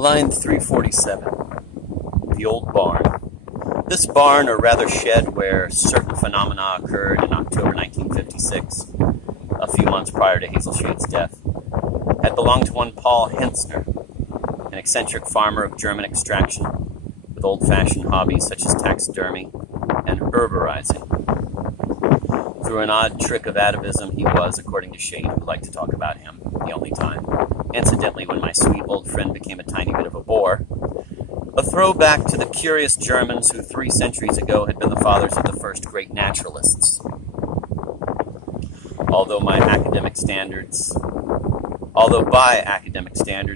Line 347, the old barn. This barn, or rather shed, where certain phenomena occurred in October 1956, a few months prior to Hazel Shade's death, had belonged to one Paul Hentzner, an eccentric farmer of German extraction with old-fashioned hobbies such as taxidermy and herborizing. Through an odd trick of atavism, he was, according to Shade, who liked to talk about him, the only time, incidentally when my sweet old friend became a tiny bit of a bore, a throwback to the curious Germans who 3 centuries ago had been the fathers of the first great naturalists. Although by academic standards,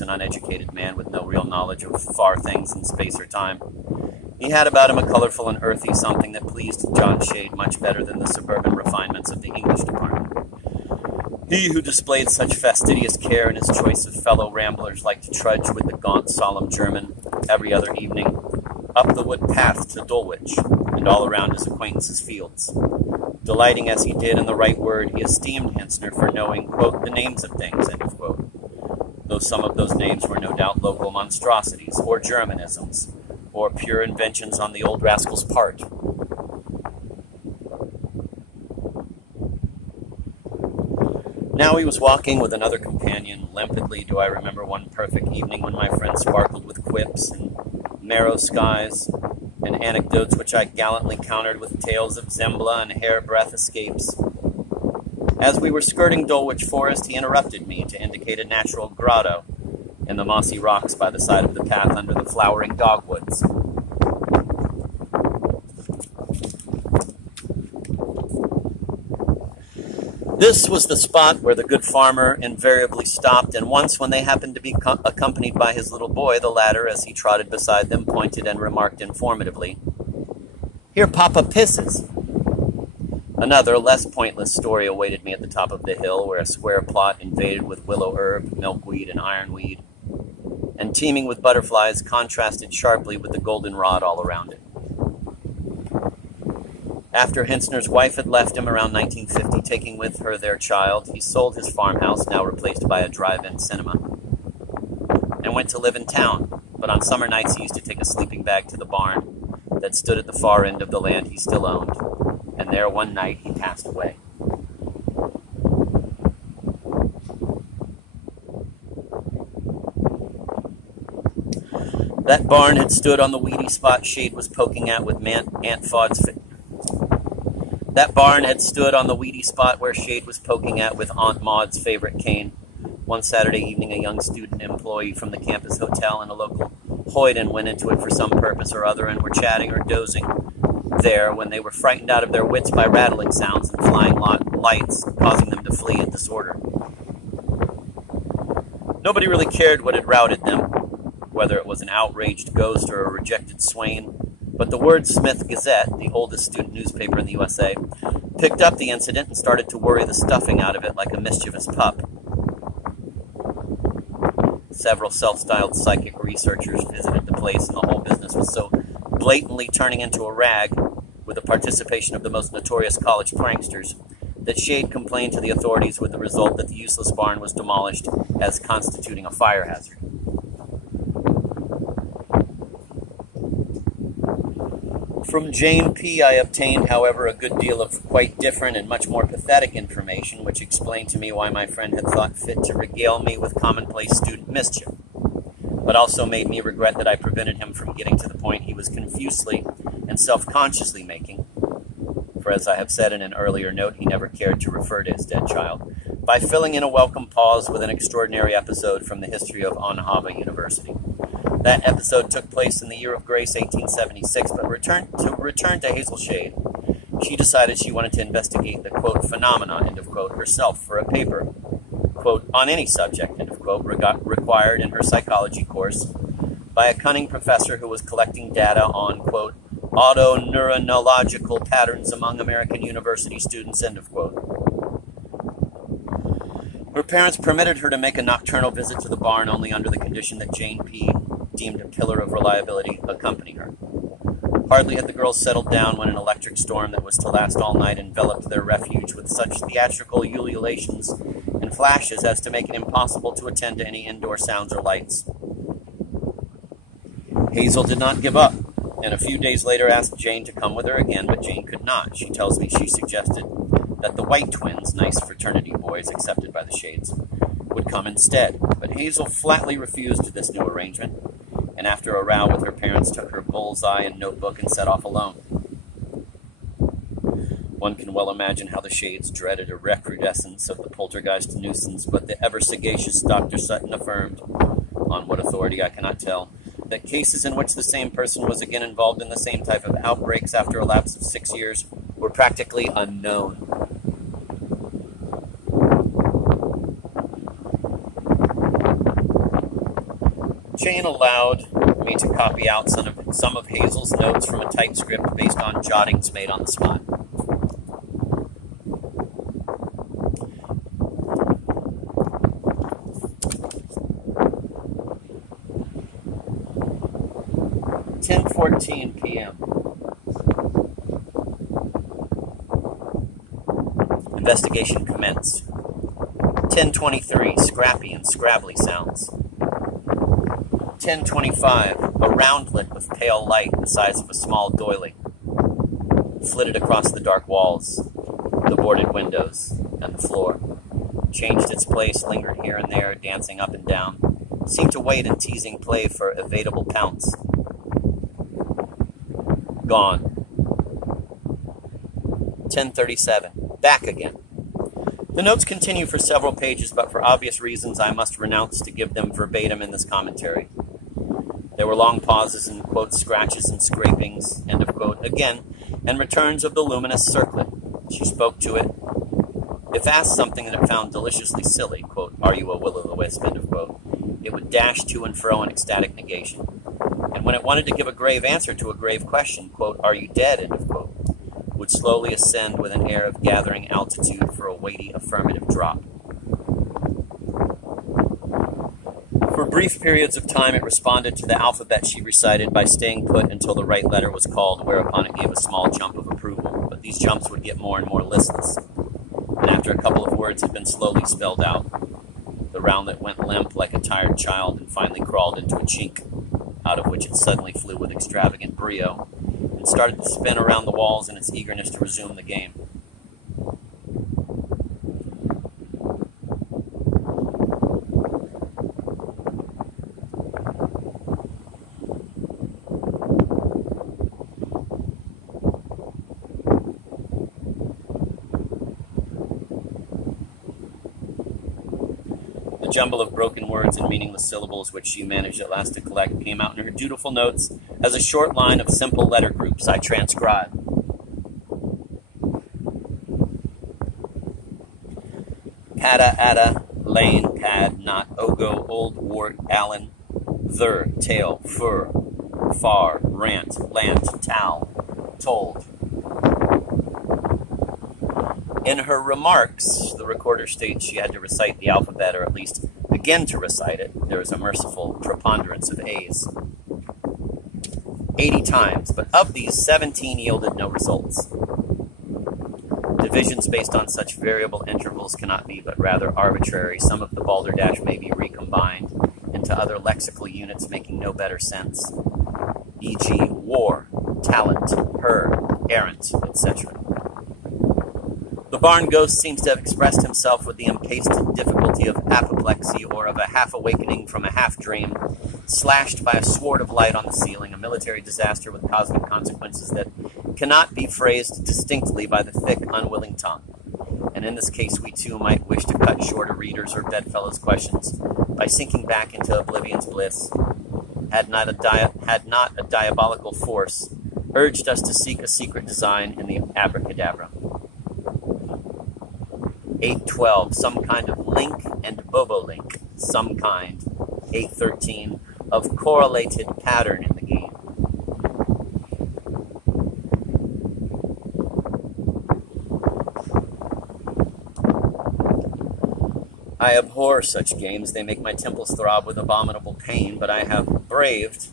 an uneducated man with no real knowledge of far things in space or time, he had about him a colorful and earthy something that pleased John Shade much better than the suburban refinements of the English department. He who displayed such fastidious care in his choice of fellow ramblers liked to trudge with the gaunt, solemn German every other evening up the wood path to Dulwich and all around his acquaintances' fields. Delighting as he did in the right word, he esteemed Hentzner for knowing, quote, the names of things, end of quote, though some of those names were no doubt local monstrosities or Germanisms, or pure inventions on the old rascal's part. Now he was walking with another companion. Limpidly do I remember one perfect evening when my friend sparkled with quips and narrow skies and anecdotes which I gallantly countered with tales of Zembla and hairbreadth escapes. As we were skirting Dulwich Forest, he interrupted me to indicate a natural grotto in the mossy rocks by the side of the path under the flowering dogwoods. This was the spot where the good farmer invariably stopped, and once when they happened to be accompanied by his little boy, the latter, as he trotted beside them, pointed and remarked informatively, "Here Papa pisses." Another, less pointless story awaited me at the top of the hill, where a square plot invaded with willow herb, milkweed, and ironweed, and teeming with butterflies, contrasted sharply with the goldenrod all around it. After Hentzner's wife had left him around 1950, taking with her their child, he sold his farmhouse, now replaced by a drive-in cinema, and went to live in town. But on summer nights he used to take a sleeping bag to the barn that stood at the far end of the land he still owned, and there one night he passed away. That barn had stood on the weedy spot Shade was poking at with That barn had stood on the weedy spot where Shade was poking at with Aunt Maud's favorite cane. One Saturday evening, a young student employee from the campus hotel and a local hoyden went into it for some purpose or other and were chatting or dozing there when they were frightened out of their wits by rattling sounds and flying lights, causing them to flee in disorder. Nobody really cared what had routed them, whether it was an outraged ghost or a rejected swain, but the Wordsmith Gazette, the oldest student newspaper in the USA, picked up the incident and started to worry the stuffing out of it like a mischievous pup. Several self-styled psychic researchers visited the place, and the whole business was so blatantly turning into a rag, with the participation of the most notorious college pranksters, that Shade complained to the authorities, with the result that the useless barn was demolished as constituting a fire hazard. From Jane P. I obtained, however, a good deal of quite different and much more pathetic information, which explained to me why my friend had thought fit to regale me with commonplace student mischief, but also made me regret that I prevented him from getting to the point he was confusedly and self-consciously making, for as I have said in an earlier note, he never cared to refer to his dead child, by filling in a welcome pause with an extraordinary episode from the history of Onahava University. That episode took place in the year of grace 1876, but to return to Hazel Shade, she decided she wanted to investigate the, quote, phenomena, end of quote, herself for a paper, quote, on any subject, end of quote, required in her psychology course by a cunning professor who was collecting data on, quote, auto-neuronological patterns among American university students, end of quote. Her parents permitted her to make a nocturnal visit to the barn only under the condition that Jane P., deemed a pillar of reliability, accompany her. Hardly had the girls settled down when an electric storm that was to last all night enveloped their refuge with such theatrical ululations and flashes as to make it impossible to attend to any indoor sounds or lights. Hazel did not give up, and a few days later asked Jane to come with her again, but Jane could not. She tells me she suggested that the White twins, nice fraternity boys accepted by the Shades, would come instead. But Hazel flatly refused this new arrangement, and after a row with her parents, took her bullseye and notebook and set off alone. One can well imagine how the Shades dreaded a recrudescence of the poltergeist nuisance, but the ever-sagacious Dr. Sutton affirmed, on what authority I cannot tell, that cases in which the same person was again involved in the same type of outbreaks after a lapse of 6 years were practically unknown. Jane allowed me to copy out some of Hazel's notes from a typescript based on jottings made on the spot. "10:14 p.m. Investigation commenced. 10:23, scrappy and scrabbly sounds. 10:25, a roundlet with pale light the size of a small doily flitted across the dark walls, the boarded windows, and the floor. Changed its place, lingered here and there, dancing up and down, seemed to wait in teasing play for evadable pounce. Gone. 10:37, back again. The notes continue for several pages, but for obvious reasons I must renounce to give them verbatim in this commentary. There were long pauses and, quote, scratches and scrapings, end of quote, again, and returns of the luminous circlet. She spoke to it. If asked something that it found deliciously silly, quote, "Are you a will-o'-the-wisp," end of quote, it would dash to and fro in ecstatic negation. And when it wanted to give a grave answer to a grave question, quote, "Are you dead," end of quote, would slowly ascend with an air of gathering altitude for a weighty affirmative drop. For brief periods of time, it responded to the alphabet she recited by staying put until the right letter was called, whereupon it gave a small jump of approval. But these jumps would get more and more listless. And after a couple of words had been slowly spelled out, the roundlet went limp like a tired child and finally crawled into a chink, out of which it suddenly flew with extravagant brio and started to spin around the walls in its eagerness to resume the game. The jumble of broken words and meaningless syllables which she managed at last to collect came out in her dutiful notes as a short line of simple letter groups I transcribed. Pada, ada, lane, pad, not, ogo, old, wart, allen, thur, tail, fur, far, rant, lant, tal, told. In her remarks, the recorder states she had to recite the alphabet, or at least begin to recite it. There is a merciful preponderance of A's. 80 times, but of these, 17 yielded no results. Divisions based on such variable intervals cannot be, but rather arbitrary. Some of the balderdash may be recombined into other lexical units making no better sense, e.g. war, talent, her, errant, etc. The barn ghost seems to have expressed himself with the impasted difficulty of apoplexy or of a half-awakening from a half-dream, slashed by a sword of light on the ceiling, a military disaster with cosmic consequences that cannot be phrased distinctly by the thick, unwilling tongue. And in this case, we too might wish to cut short a reader's or bedfellow's questions by sinking back into oblivion's bliss, had not a diabolical force urged us to seek a secret design in the abracadabra. 8:12, some kind of link and bobolink, some kind. 8:13, of correlated pattern in the game. I abhor such games. They make my temples throb with abominable pain, but I have braved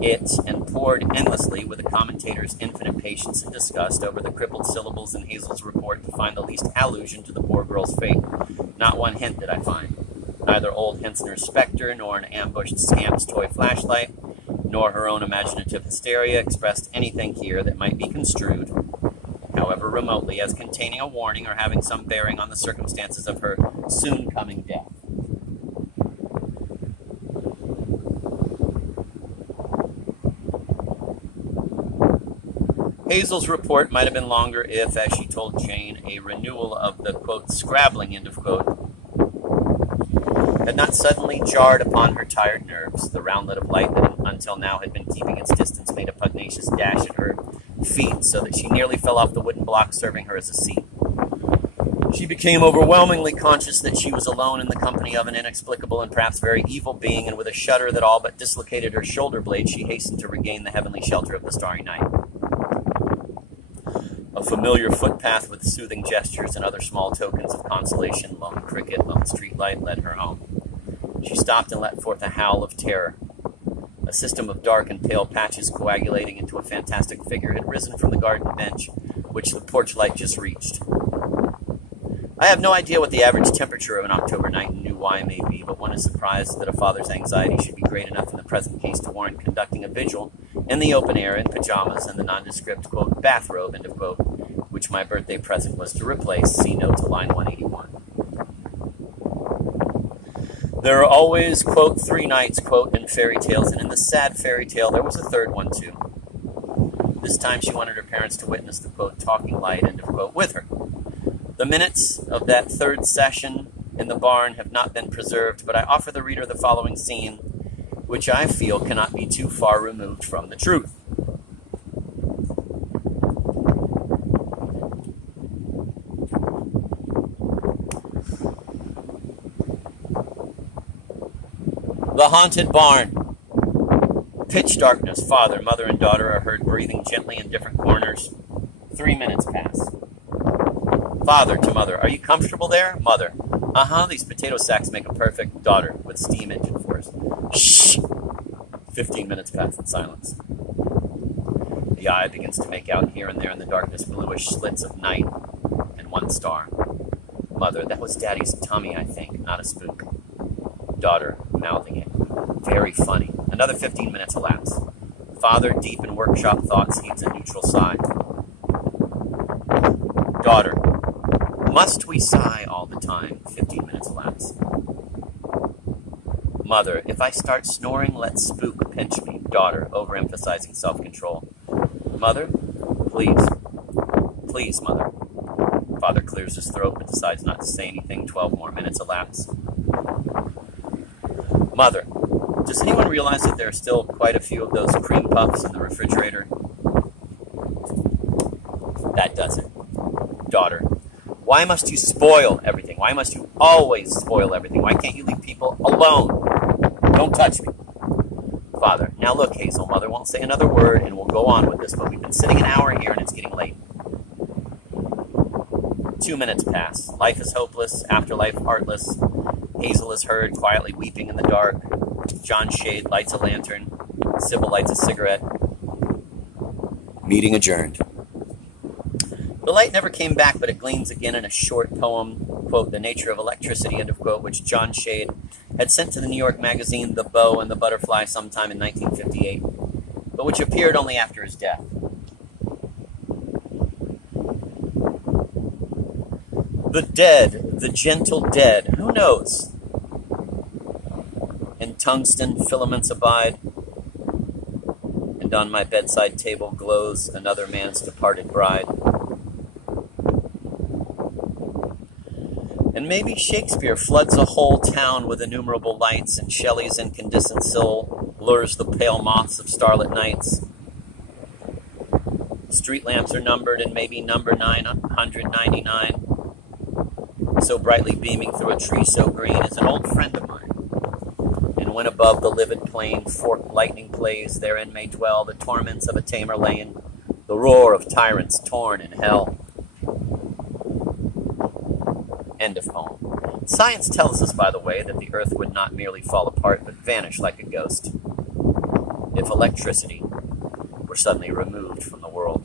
it and pored endlessly with the commentator's infinite patience and disgust over the crippled syllables in Hazel's report to find the least allusion to the poor girl's fate. Not one hint did I find. Neither old Hensoner's specter, nor an ambushed scamp's toy flashlight, nor her own imaginative hysteria expressed anything here that might be construed, however remotely, as containing a warning or having some bearing on the circumstances of her soon-coming death. Hazel's report might have been longer if, as she told Jane, a renewal of the, quote, scrabbling, end of quote, had not suddenly jarred upon her tired nerves. The roundlet of light that until now had been keeping its distance made a pugnacious dash at her feet so that she nearly fell off the wooden block serving her as a seat. She became overwhelmingly conscious that she was alone in the company of an inexplicable and perhaps very evil being, and with a shudder that all but dislocated her shoulder blade, she hastened to regain the heavenly shelter of the starry night. A familiar footpath with soothing gestures and other small tokens of consolation, lone cricket, lone streetlight, led her home. She stopped and let forth a howl of terror. A system of dark and pale patches coagulating into a fantastic figure had risen from the garden bench, which the porch light just reached. I have no idea what the average temperature of an October night in New Y may be, but one is surprised that a father's anxiety should be great enough in the present case to warrant conducting a vigil in the open air in pajamas and the nondescript, quote, bathrobe, end of quote, which my birthday present was to replace. See note to line 181. There are always, quote, 3 nights, quote, in fairy tales, and in the sad fairy tale there was a third one, too. This time she wanted her parents to witness the, quote, talking light, end of quote, with her. The minutes of that third session in the barn have not been preserved, but I offer the reader the following scene, which I feel cannot be too far removed from the truth. The haunted barn. Pitch darkness. Father, mother, and daughter are heard breathing gently in different corners. 3 minutes pass. Father to mother, are you comfortable there? Mother, these potato sacks make a perfect. Daughter, with steam engine force. Shh! 15 minutes pass in silence. The eye begins to make out here and there in the darkness bluish slits of night and one star. Mother, that was Daddy's tummy, I think, not a spook. Daughter, mouthing it. Very funny. Another 15 minutes elapse. Father, deep in workshop thoughts, heaves a neutral sigh. Daughter, must we sigh all the time? 15 minutes elapse. Mother, if I start snoring, let spook pinch me. Daughter, overemphasizing self-control. Mother, please. Please, mother. Father clears his throat but decides not to say anything. 12 more minutes elapse. Mother, does anyone realize that there are still quite a few of those cream puffs in the refrigerator? That does it. Daughter, why must you spoil everything? Why must you always spoil everything? Why can't you leave people alone? Don't touch me. Father, now look, Hazel, Mother won't say another word and we'll go on with this, but we've been sitting an hour here and it's getting late. 2 minutes pass. Life is hopeless, afterlife heartless. Hazel is heard quietly weeping in the dark. John Shade lights a lantern. Sybil lights a cigarette. Meeting adjourned. The light never came back, but it gleams again in a short poem, quote, The Nature of Electricity, end of quote, which John Shade had sent to the New York magazine The Bow and the Butterfly sometime in 1958, but which appeared only after his death. The dead, the gentle dead, who knows? In tungsten filaments abide, and on my bedside table glows another man's departed bride. And maybe Shakespeare floods a whole town with innumerable lights, and Shelley's incandescent soul lures the pale moths of starlit nights. Street lamps are numbered, and maybe number 999, so brightly beaming through a tree so green, is an old friend of mine. And when above the livid plain forked lightning plays, therein may dwell the torments of a tamer laying, the roar of tyrants torn in hell. End of poem. Science tells us, by the way, that the earth would not merely fall apart, but vanish like a ghost if electricity were suddenly removed from the world.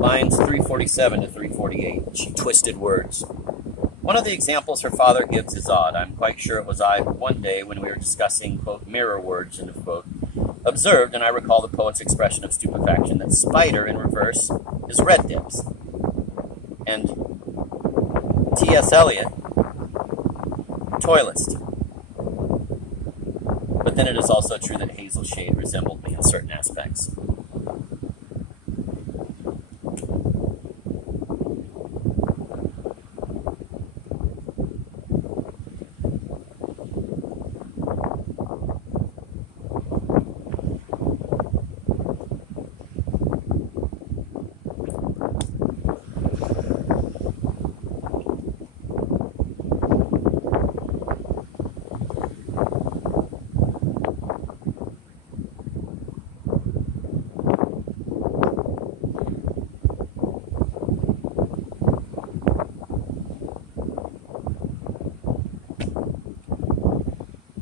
Lines 347 to 348. She twisted words. One of the examples her father gives is odd. I'm quite sure it was I who one day, when we were discussing, quote, mirror words, end of quote, observed, and I recall the poet's expression of stupefaction, that spider in reverse is red dips. And T.S. Eliot, toilist. But then it is also true that Hazel Shade resembled me in certain aspects.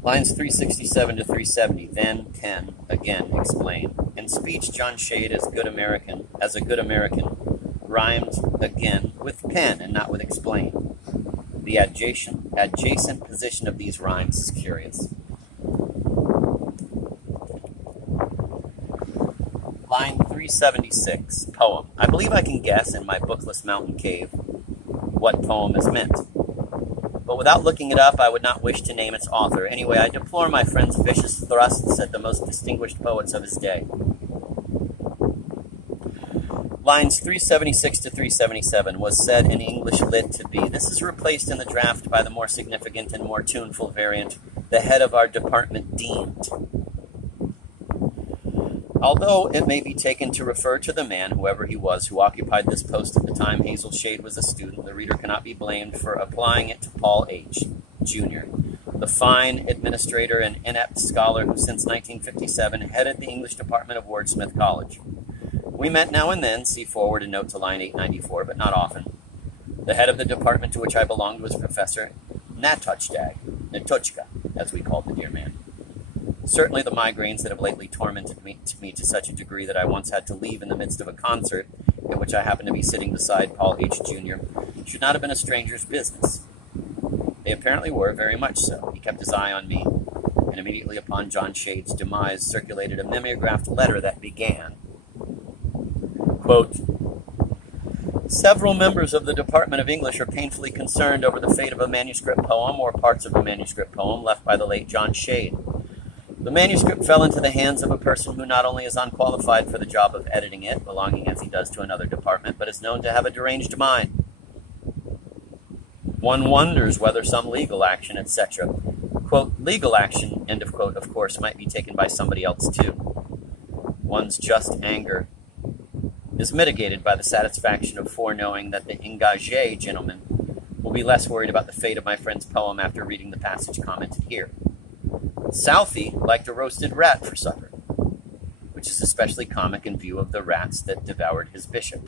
Lines 367 to 370, then 10, again, explain. In speech, John Shade, as a good American, rhymed again with pen and not with explain. The adjacent position of these rhymes is curious. Line 376, poem. I believe I can guess in my bookless mountain cave what poem is meant. But without looking it up, I would not wish to name its author. Anyway, I deplore my friend's vicious thrusts at the most distinguished poets of his day. Lines 376 to 377 was said in English Lit to be. This is replaced in the draft by the more significant and more tuneful variant, the head of our department deemed. Although it may be taken to refer to the man, whoever he was, who occupied this post at the time Hazel Shade was a student, the reader cannot be blamed for applying it to Paul H., Jr., the fine administrator and inept scholar who since 1957 headed the English department of Wordsmith College. We met now and then, see forward and note to line 894, but not often. The head of the department to which I belonged was Professor Natuchka, as we called the dear man. Certainly the migraines that have lately tormented me to such a degree that I once had to leave in the midst of a concert at which I happened to be sitting beside Paul H. Jr. should not have been a stranger's business. They apparently were, very much so. He kept his eye on me, and immediately upon John Shade's demise circulated a mimeographed letter that began, quote, several members of the Department of English are painfully concerned over the fate of a manuscript poem or parts of a manuscript poem left by the late John Shade. The manuscript fell into the hands of a person who not only is unqualified for the job of editing it, belonging as he does to another department, but is known to have a deranged mind. One wonders whether some legal action, etc. Quote, legal action, end of quote, of course, might be taken by somebody else too. One's just anger is mitigated by the satisfaction of foreknowing that the engagé gentleman will be less worried about the fate of my friend's poem after reading the passage commented here. Southey liked a roasted rat for supper, which is especially comic in view of the rats that devoured his bishop.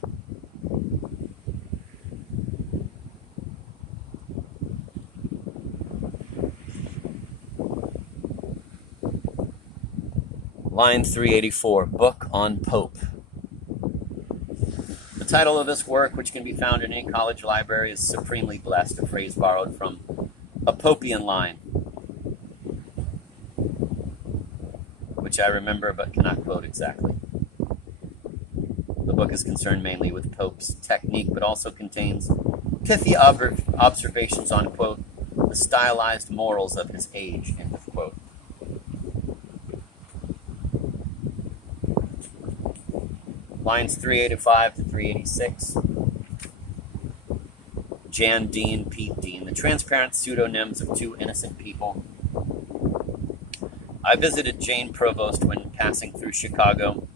Line 384, Book on Pope. The title of this work, which can be found in any college library, is supremely blessed, a phrase borrowed from a Popian line, which I remember but cannot quote exactly. The book is concerned mainly with Pope's technique, but also contains pithy observations on, quote, the stylized morals of his age, end of quote. Lines 385 to 386. Jan Dean, Pete Dean, the transparent pseudonyms of two innocent people. I visited Jane Provost when passing through Chicago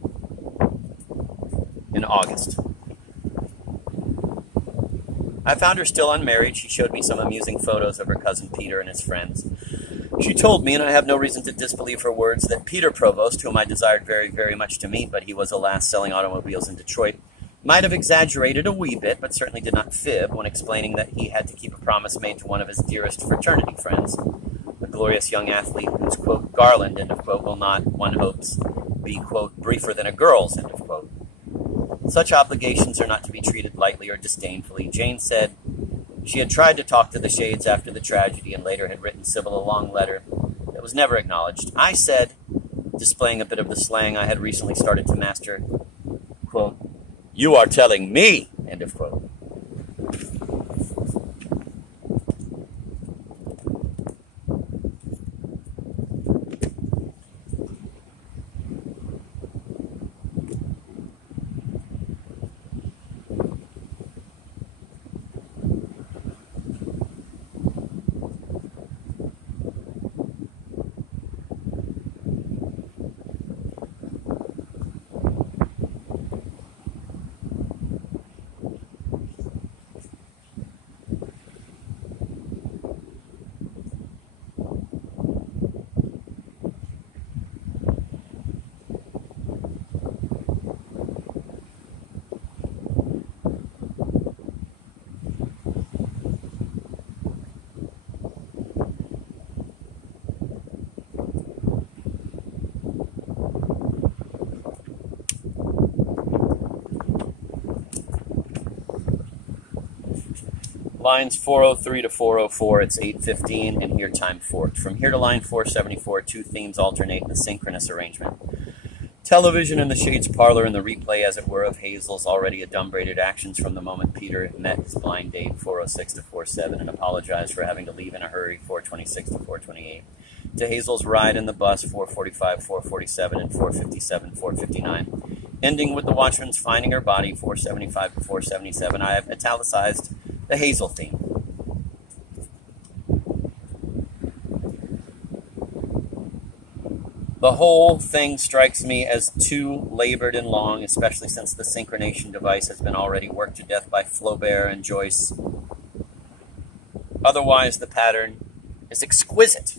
in August. I found her still unmarried. She showed me some amusing photos of her cousin Peter and his friends. She told me, and I have no reason to disbelieve her words, that Peter Provost, whom I desired very, very much to meet, but he was, alas, selling automobiles in Detroit, might have exaggerated a wee bit, but certainly did not fib when explaining that he had to keep a promise made to one of his dearest fraternity friends, a glorious young athlete whose, quote, garland, end of quote, will not, one hopes, be, quote, briefer than a girl's, end of quote. Such obligations are not to be treated lightly or disdainfully. Jane said she had tried to talk to the Shades after the tragedy and later had written Sybil a long letter that was never acknowledged. I said, displaying a bit of the slang I had recently started to master, quote, "You are telling me," end of quote. Lines 403 to 404, it's 8:15, and here time forked. From here to line 474, two themes alternate in a synchronous arrangement. Television in the Shades parlor and the replay, as it were, of Hazel's already adumbrated actions from the moment Peter met his blind date, 406 to 47, and apologized for having to leave in a hurry, 426 to 428. To Hazel's ride in the bus, 445, 447, and 457, 459. Ending with the Watchman's finding her body, 475 to 477. I have italicized the Hazel theme. The whole thing strikes me as too labored and long, especially since the synchronation device has been already worked to death by Flaubert and Joyce. Otherwise, the pattern is exquisite.